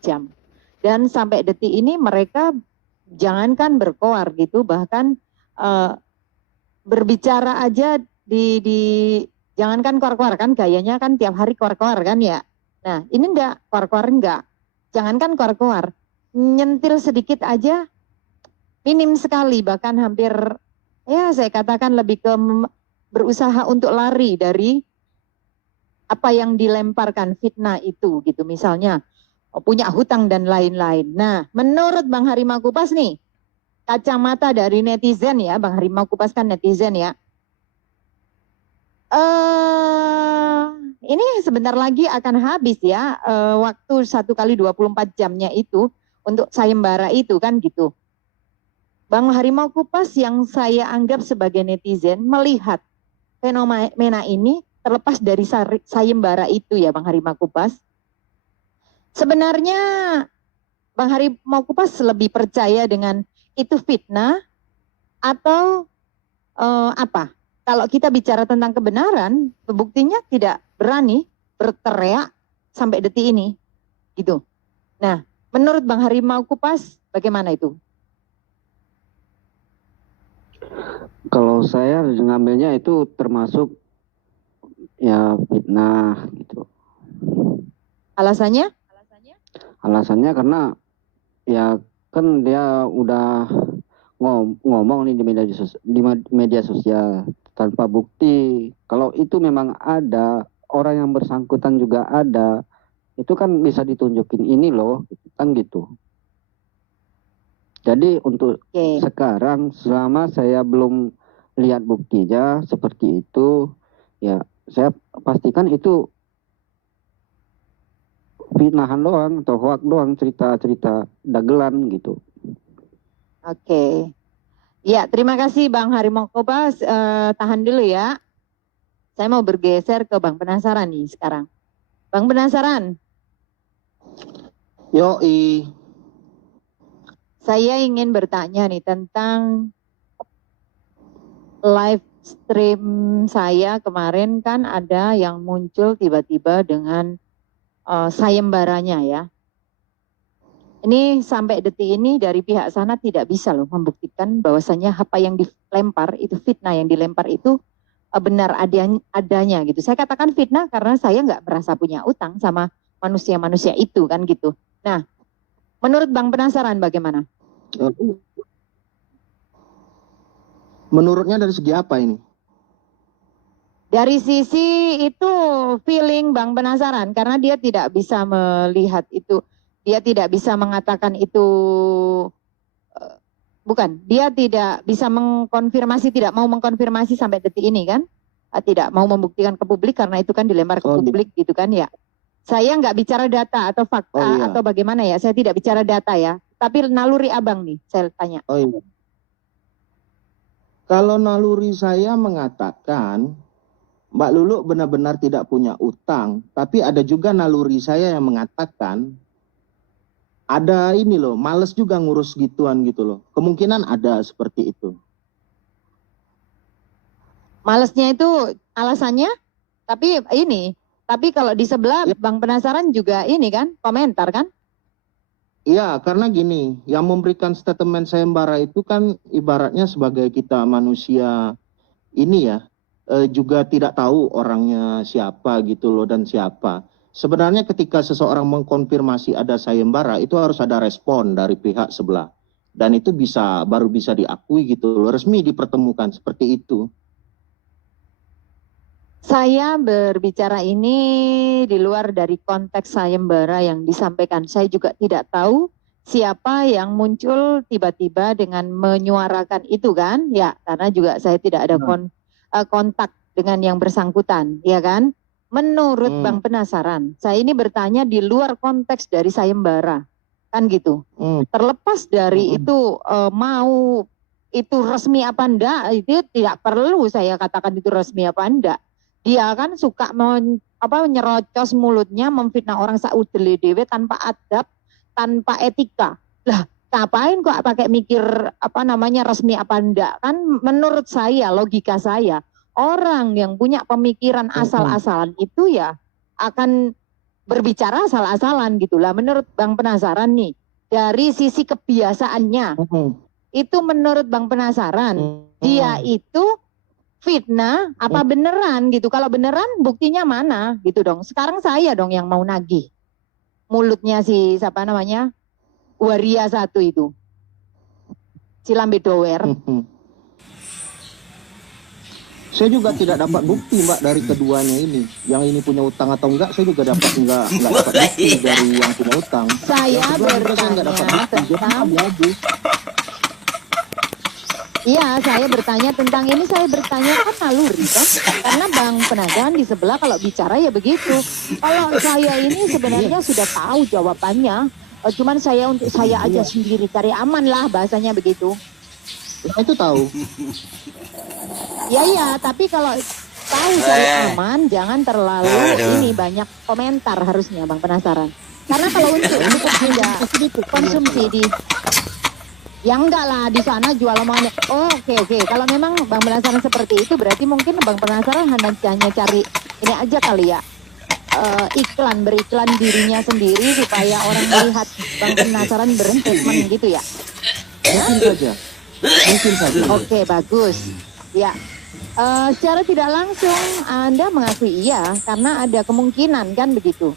jam. Dan sampai detik ini mereka jangankan berkoar gitu, bahkan berbicara aja di jangankan koar-koar kan, gayanya kan tiap hari koar-koar kan ya. Nah ini enggak, koar-koar enggak. Jangankan koar-koar, nyentil sedikit aja minim sekali, bahkan hampir ya saya katakan lebih ke berusaha untuk lari dari apa yang dilemparkan fitnah itu gitu, misalnya punya hutang dan lain-lain. Nah menurut Bang Harimau Kupas nih, kacamata dari netizen ya, Bang Harimau Kupas kan netizen ya, ini sebentar lagi akan habis ya, waktu 1 kali 24 jamnya itu untuk sayembara itu kan gitu. Bang Harimau Kupas yang saya anggap sebagai netizen melihat fenomena ini terlepas dari sayembara itu ya Bang Harimau Kupas. Sebenarnya Bang Harimau Kupas lebih percaya dengan itu fitnah atau apa? Kalau kita bicara tentang kebenaran, buktinya tidak berani berteriak sampai detik ini, gitu. Nah, menurut Bang Harimau Kupas, bagaimana itu? Kalau saya ngambilnya itu termasuk ya fitnah gitu. Alasannya? Alasannya karena ya kan dia udah ngomong nih di media sosial tanpa bukti. Kalau itu memang ada, orang yang bersangkutan juga ada, itu kan bisa ditunjukin ini loh, kan gitu. Jadi untuk sekarang selama saya belum lihat buktinya seperti itu, ya saya pastikan itu fitnahan doang atau hoak doang, cerita-cerita dagelan gitu. Oke. Ya, terima kasih Bang Harimau Kupas. Tahan dulu ya. Saya mau bergeser ke Bang Penasaran nih sekarang. Bang Penasaran. Yoi. Saya ingin bertanya nih tentang live stream saya kemarin, kan ada yang muncul tiba-tiba dengan sayembaranya ya. Ini sampai detik ini dari pihak sana tidak bisa loh membuktikan bahwasannya apa yang dilempar itu fitnah, yang dilempar itu benar adanya gitu. Saya katakan fitnah karena saya nggak merasa punya utang sama manusia-manusia itu kan gitu. Nah, menurut Bang Penasaran bagaimana? Menurutnya dari segi apa ini? Dari sisi itu feeling Bang Penasaran, karena dia tidak bisa melihat itu, dia tidak bisa mengatakan itu, bukan, dia tidak bisa mengkonfirmasi, tidak mau mengkonfirmasi sampai detik ini kan, tidak mau membuktikan ke publik karena itu kan dilempar ke publik gitu kan ya. Saya nggak bicara data atau fakta atau bagaimana ya, saya tidak bicara data ya, tapi naluri abang nih saya tanya. Oh iya. Kalau naluri saya mengatakan Mbak Lulu benar-benar tidak punya utang, tapi ada juga naluri saya yang mengatakan ada ini loh, males juga ngurus gituan gitu loh. Kemungkinan ada seperti itu. Malesnya itu alasannya, tapi ini, tapi kalau di sebelah Bang Penasaran juga ini kan, komentar kan? Iya, karena gini, yang memberikan statement sayembara itu kan ibaratnya sebagai kita manusia ini ya, juga tidak tahu orangnya siapa gitu loh dan siapa. Sebenarnya ketika seseorang mengkonfirmasi ada sayembara itu harus ada respon dari pihak sebelah. Dan itu baru bisa diakui gitu loh, resmi dipertemukan seperti itu. Saya berbicara ini di luar dari konteks sayembara yang disampaikan. Saya juga tidak tahu siapa yang muncul tiba-tiba dengan menyuarakan itu kan. Ya, karena juga saya tidak ada kontak dengan yang bersangkutan, ya kan? Menurut Bang Penasaran, saya ini bertanya di luar konteks dari sayembara, kan gitu. Terlepas dari itu mau itu resmi apa enggak, itu tidak perlu saya katakan itu resmi apa enggak. Dia kan suka nyerocos mulutnya, memfitnah orang saudedewe tanpa adab, tanpa etika. Lah, ngapain kok pakai mikir resmi apa enggak? Kan menurut saya, logika saya, orang yang punya pemikiran asal-asalan itu ya akan berbicara asal-asalan gitulah. Menurut Bang Penasaran nih, dari sisi kebiasaannya, itu menurut Bang Penasaran, dia itu fitnah apa beneran gitu? Kalau beneran buktinya mana gitu dong? Sekarang saya dong yang mau nagih. Mulutnya si siapa namanya? Waria satu itu. Si Lambe Dower. Saya juga tidak dapat bukti Mbak dari keduanya ini. Yang ini punya utang atau enggak, saya juga dapat enggak dapat bukti dari yang punya utang. Saya bertanya tentang Iya, saya bertanya tentang ini, saya bertanya kan naluri kan, karena Bang Penasaran di sebelah kalau bicara ya begitu. Kalau saya ini sebenarnya sudah tahu jawabannya, cuman saya untuk saya aja sendiri cari aman lah bahasanya begitu. Nah, itu tahu. Ya, tapi kalau tahu cari aman, jangan terlalu ini banyak komentar harusnya Bang Penasaran. Karena kalau untuk Anda konsumsi di ya enggak lah, di sana jual omongannya. Oh, oke. Kalau memang Bang Penasaran seperti itu, berarti mungkin Bang Penasaran hanya cari ini aja kali ya. Beriklan dirinya sendiri supaya orang melihat Bang Penasaran berstatement gitu ya. Mungkin saja. Oke, bagus. Ya. Secara tidak langsung Anda mengakui iya karena ada kemungkinan kan begitu.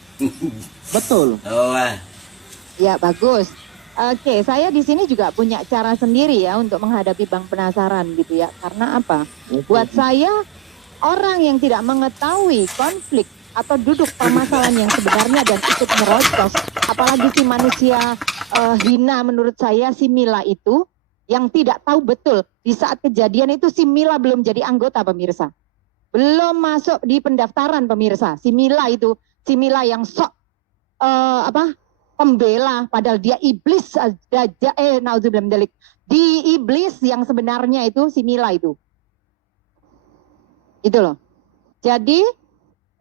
Betul. Ya, bagus. Oke, saya di sini juga punya cara sendiri ya untuk menghadapi Bang Penasaran gitu ya. Karena apa? Buat saya, orang yang tidak mengetahui konflik atau duduk permasalahan yang sebenarnya dan ikut merocos, apalagi si manusia hina menurut saya, si Mila itu, yang tidak tahu betul di saat kejadian itu si Mila belum jadi anggota pemirsa. Belum masuk di pendaftaran pemirsa. Si Mila yang sok pembela, padahal dia iblis naudzubillah min dzalik. Di iblis yang sebenarnya itu si Mila itu. Itu loh. Jadi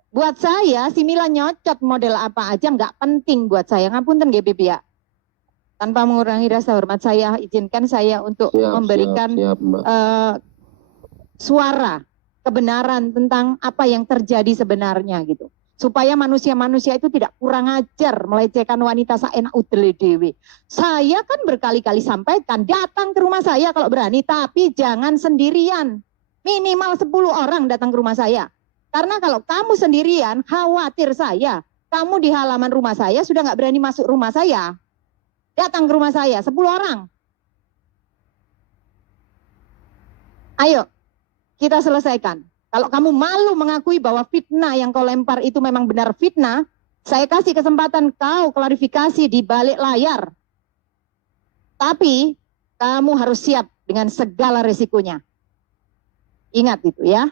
buat saya si Mila nyocot model apa aja nggak penting buat saya. Ngapunten GBB ya. Tanpa mengurangi rasa hormat saya, izinkan saya untuk memberikan suara kebenaran tentang apa yang terjadi sebenarnya gitu. Supaya manusia-manusia itu tidak kurang ajar melecehkan wanita saenak udele dewe. Saya kan berkali-kali sampaikan, datang ke rumah saya kalau berani, tapi jangan sendirian. Minimal 10 orang datang ke rumah saya. Karena kalau kamu sendirian, khawatir saya. Kamu di halaman rumah saya sudah nggak berani masuk rumah saya. Datang ke rumah saya, 10 orang. Ayo, kita selesaikan. Kalau kamu malu mengakui bahwa fitnah yang kau lempar itu memang benar fitnah, saya kasih kesempatan kau klarifikasi di balik layar. Tapi kamu harus siap dengan segala resikonya. Ingat itu ya.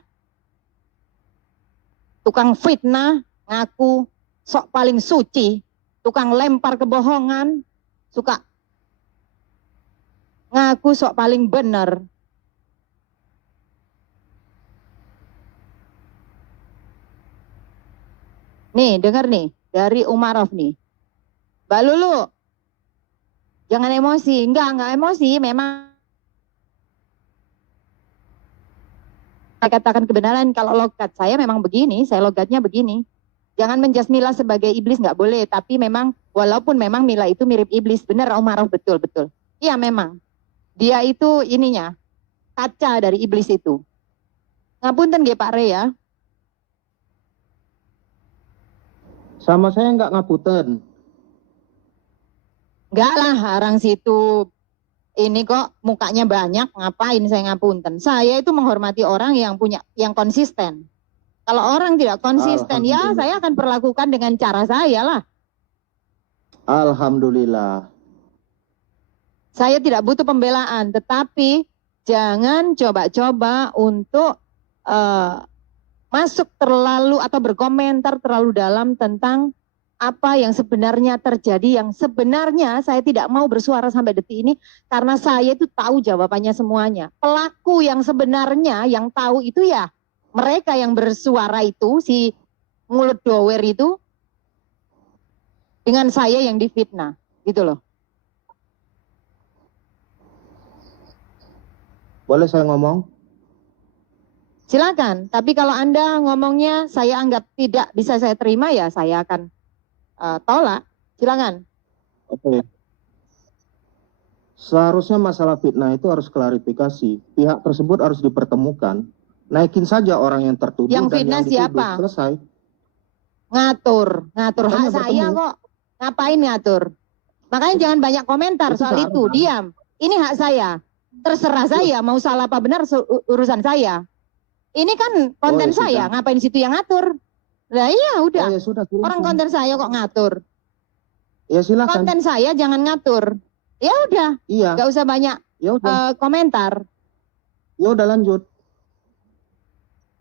Tukang fitnah ngaku sok paling suci, tukang lempar kebohongan suka ngaku sok paling benar. Nih, dengar nih, dari Umarov nih. Mbak Lulu, jangan emosi. Enggak emosi, memang saya katakan kebenaran. Kalau logat saya memang begini, saya logatnya begini. Jangan menjudge Mila sebagai iblis, nggak boleh. Tapi memang, walaupun memang Mila itu mirip iblis, benar Umarov, betul. Iya memang, dia itu ininya, kaca dari iblis itu. Ngapunten nggih Pak Re ya. Sama saya nggak ngapunten. Enggak lah, orang situ ini kok mukanya banyak, ngapain saya ngapunten. Saya itu menghormati orang yang konsisten. Kalau orang tidak konsisten, ya saya akan perlakukan dengan cara saya lah. Alhamdulillah. Saya tidak butuh pembelaan, tetapi jangan coba-coba untuk masuk terlalu atau berkomentar terlalu dalam tentang apa yang sebenarnya terjadi, yang sebenarnya saya tidak mau bersuara sampai detik ini karena saya itu tahu jawabannya semuanya. Pelaku yang sebenarnya yang tahu itu ya mereka yang bersuara itu, si mulut dower itu, dengan saya yang difitnah, gitu loh. Boleh saya ngomong? Silakan, tapi kalau Anda ngomongnya saya anggap tidak bisa saya terima, ya saya akan tolak. Silakan. Oke. Seharusnya masalah fitnah itu harus klarifikasi. Pihak tersebut harus dipertemukan. Naikin saja orang yang tertuduh Yang dan fitnah yang dituduh. siapa? Selesai. Ngatur Makanya hak saya bertemu. kok. Ngapain ngatur? Makanya jangan banyak komentar Itu soal itu. seharusnya. Diam. Ini hak saya. Terserah saya mau salah apa benar urusan saya. Ini kan konten ya saya. sudah. Ngapain situ yang ngatur? Lah iya Oh udah. ya sudah. Orang Silakan. konten saya kok ngatur. Ya silakan. Konten saya jangan ngatur. Ya udah. Iya. Gak usah banyak Ya udah. komentar. Ya udah lanjut.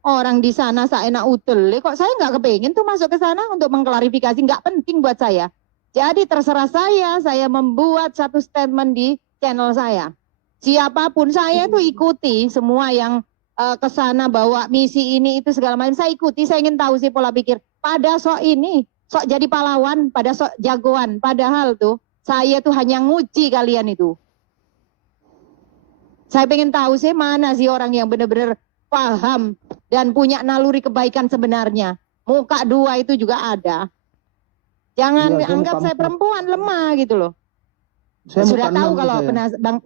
Orang di sana seenak utul. Kok saya nggak kepingin tuh masuk ke sana untuk mengklarifikasi. Nggak penting buat saya. Jadi terserah saya membuat satu statement di channel saya. Siapapun saya itu ikuti semua yang ke sana bawa misi ini itu segala macam. Saya ikuti, saya ingin tahu sih pola pikir. Pada sok ini, sok jadi pahlawan, pada sok jagoan. Padahal tuh saya tuh hanya nguji kalian itu. Saya pengen tahu sih mana sih orang yang benar-benar paham dan punya naluri kebaikan sebenarnya. Muka dua itu juga ada. Jangan Iya, anggap muka saya empat. perempuan lemah gitu loh. Saya Sudah muka tahu 6 kalau saya.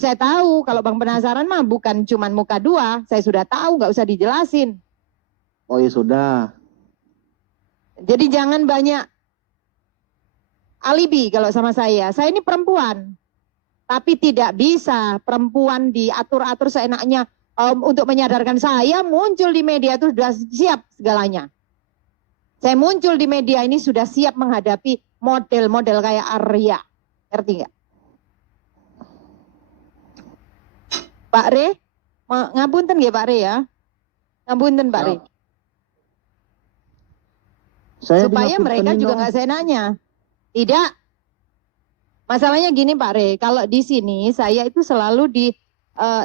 saya tahu kalau Bang penasaran mah bukan cuman muka dua. Saya sudah tahu, nggak usah dijelasin. Oh ya sudah. Jadi jangan banyak alibi kalau sama saya. Saya ini perempuan. Tapi tidak bisa perempuan diatur-atur seenaknya untuk menyadarkan saya muncul di media itu sudah siap segalanya. Saya muncul di media ini sudah siap menghadapi model-model kayak Arya. Ngerti nggak? Pak Re, ngapunten ya Pak Re ya. Ngapunten Pak Re. Saya Supaya mereka juga nggak seenaknya. Tidak. Masalahnya gini Pak Re, kalau di sini saya itu selalu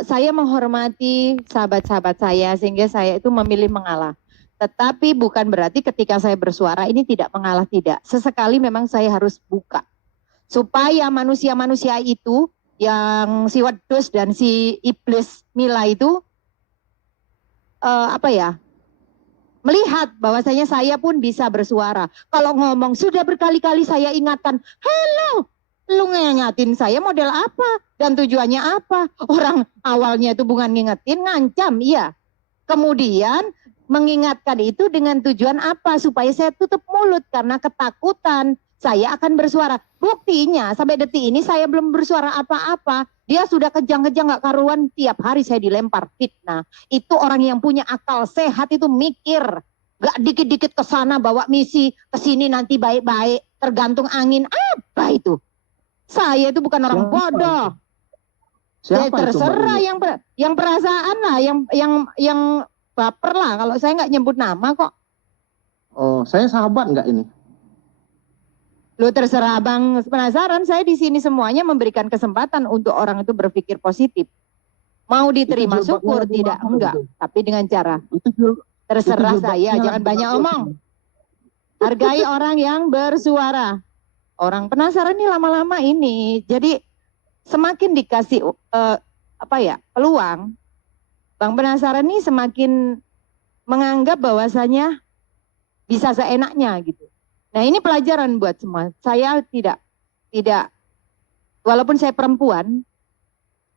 saya menghormati sahabat-sahabat saya sehingga saya itu memilih mengalah. Tetapi bukan berarti ketika saya bersuara ini tidak mengalah, tidak. Sesekali memang saya harus buka. Supaya manusia-manusia itu yang si wedus dan si iblis Mila itu melihat bahwasanya saya pun bisa bersuara. Kalau ngomong sudah berkali-kali saya ingatkan, hello, lu ngingetin saya model apa dan tujuannya apa? Orang awalnya itu bukan ngingetin, ngancam, iya. Kemudian mengingatkan itu dengan tujuan apa? Supaya saya tutup mulut karena ketakutan saya akan bersuara. Buktinya sampai detik ini saya belum bersuara apa-apa. Dia sudah kejang-kejang gak karuan, tiap hari saya dilempar fitnah. Itu orang yang punya akal sehat itu mikir. Gak dikit-dikit ke sana bawa misi, ke sini nanti baik-baik, tergantung angin. Apa itu? Saya itu bukan orang bodoh. Siapa Ya, terserah yang perasaan lah, yang baper lah. Kalau saya nggak nyebut nama kok. Oh, saya sahabat nggak ini? Lu terserah Bang penasaran. Saya di sini semuanya memberikan kesempatan untuk orang itu berpikir positif. Mau diterima Itu syukur, tidak apa, enggak. itu? Tapi dengan cara terserah itu saya. jilbabnya Jangan banyak bagus. omong. Hargai orang yang bersuara. Orang penasaran nih lama-lama ini. Jadi semakin dikasih peluang, Bang penasaran nih semakin menganggap bahwasanya bisa seenaknya gitu. Nah ini pelajaran buat semua. Saya tidak walaupun saya perempuan,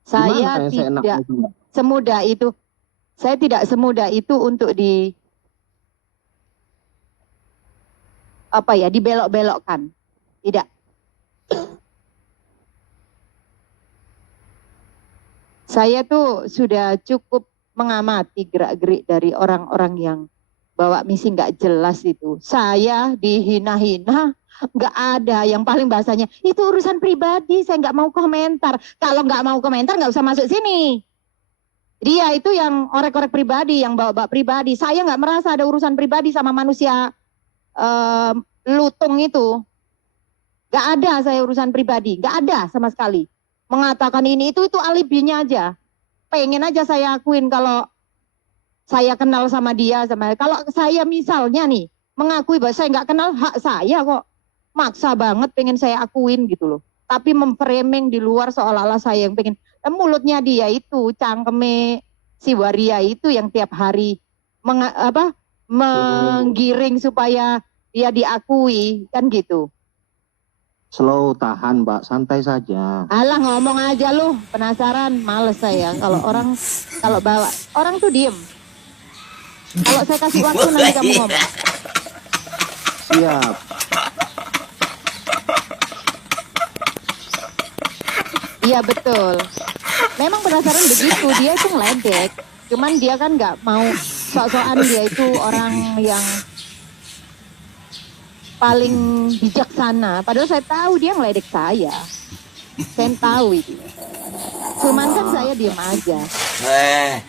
saya tidak semudah itu. Saya tidak semudah itu untuk dibelok-belokkan. Tidak. Saya tuh sudah cukup mengamati gerak-gerik dari orang-orang yang bawa misi nggak jelas itu. Saya dihina-hina, nggak ada. Yang paling bahasanya, itu urusan pribadi, saya nggak mau komentar. Kalau nggak mau komentar, nggak usah masuk sini. Dia itu yang orek-orek pribadi, yang bawa-bawa pribadi. Saya nggak merasa ada urusan pribadi sama manusia lutung itu. Nggak ada saya urusan pribadi, nggak ada sama sekali. Mengatakan ini itu alibinya aja. Pengen aja saya akuin kalau saya kenal sama dia. Kalau saya misalnya nih mengakui bahwa saya nggak kenal, hak saya kok. Maksa banget pengen saya akuin gitu loh. Tapi memframing di luar seolah-olah saya yang pengen. Mulutnya dia itu, cangkeme si Waria itu yang tiap hari menggiring supaya dia diakui, kan gitu. Slow, tahan Mbak, santai saja. Alah ngomong aja lu, penasaran, males saya kalau bawa orang tuh diem. Kalau saya kasih waktu nanti kamu ngomong. Siap. Iya betul. Memang penasaran begitu, dia itu ngeledek. Cuman dia kan nggak mau sok-sokan dia itu orang yang paling bijaksana. Padahal saya tahu dia ngeledek saya. Saya tahu itu. Cuman kan saya diam aja.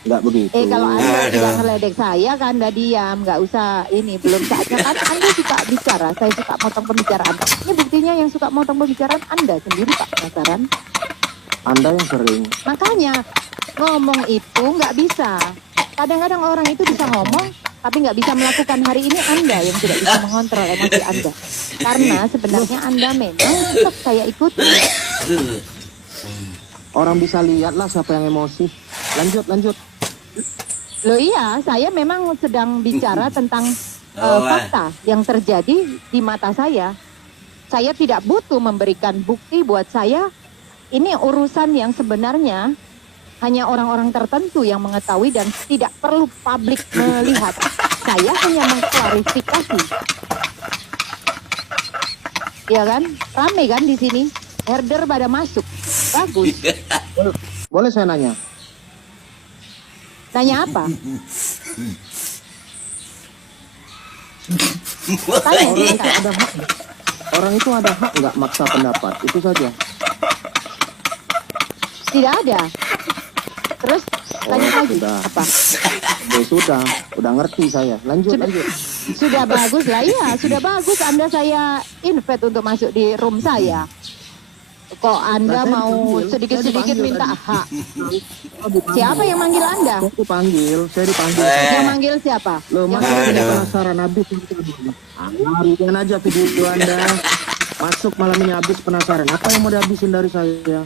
Nggak begitu. Kalau Anda tidak ngeledek saya kan Anda diam, nggak usah ini, belum saatnya kan Anda suka bicara, saya suka motong pembicaraan. Ini buktinya yang suka motong pembicaraan Anda sendiri Pak penasaran. Anda yang sering. Makanya ngomong itu nggak bisa. Kadang-kadang orang itu bisa ngomong tapi nggak bisa melakukan. Hari ini Anda yang tidak bisa mengontrol emosi Anda. Karena sebenarnya Anda memang tetap saya ikuti. Orang bisa lihat lah siapa yang emosi. Lanjut. Loh iya, saya memang sedang bicara tentang fakta yang terjadi di mata saya. Saya tidak butuh memberikan bukti buat saya. Ini urusan yang sebenarnya hanya orang-orang tertentu yang mengetahui dan tidak perlu publik melihat. Saya hanya mengklarifikasi. Ya kan? Rame kan di sini? Herder pada masuk. Bagus. Boleh saya nanya? Nanya apa? Tanya, silakan. Orang itu ada hak nggak maksa pendapat? Itu saja. Tidak ada. Terus tanya lagi sudah. apa? Ya sudah, udah ngerti saya. Lanjut. Sudah bagus lah, iya sudah bagus. Anda saya invite untuk masuk di room saya. Kok Anda Nah, mau saya sedikit-sedikit dipanggil minta tadi. hak? Siapa yang manggil Anda? Saya dipanggil. Yang manggil siapa? Loh, Yang masa manggil tidak siapa? penasaran habis? Harikan aja video Anda. Masuk malam ini habis penasaran. Apa yang mau dihabisin dari saya?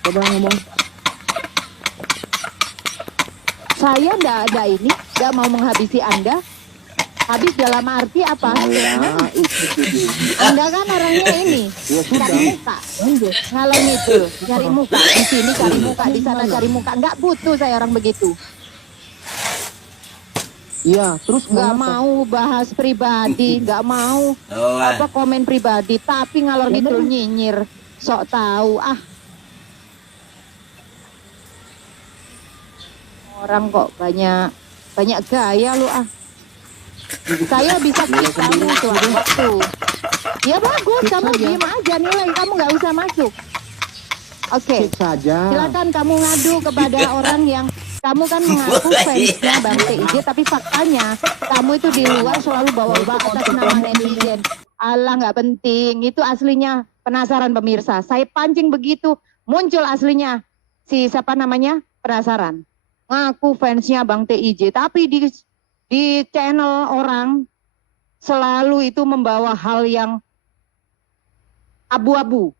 Coba ngomong. Saya nggak mau menghabisi Anda. Habis dalam arti apa? Alah, itu. Anda kan orangnya ini Ya sudah. cari muka, ngalor itu, cari muka di sini, cari muka di sana, cari muka. Nggak butuh saya orang begitu. Iya, terus Nggak apa? mau bahas pribadi, nggak mau apa komen pribadi, tapi ngalor gitu nyinyir, sok tahu ah. Orang kok banyak gaya lu ah. Saya bisa kick kamu waktu. Ya bagus, kamu diem aja nilai, kamu nggak usah masuk. Oke, Cek saja. silakan kamu ngadu kepada orang yang kamu kan mengaku fansnya Bang TIJ, tapi faktanya kamu itu di luar selalu bawa-bawa atas nama netizen. Alah nggak penting, itu aslinya penasaran pemirsa. Saya pancing begitu, muncul aslinya si siapa namanya penasaran. Ngaku fansnya Bang TIJ, tapi di channel orang selalu itu membawa hal yang abu-abu.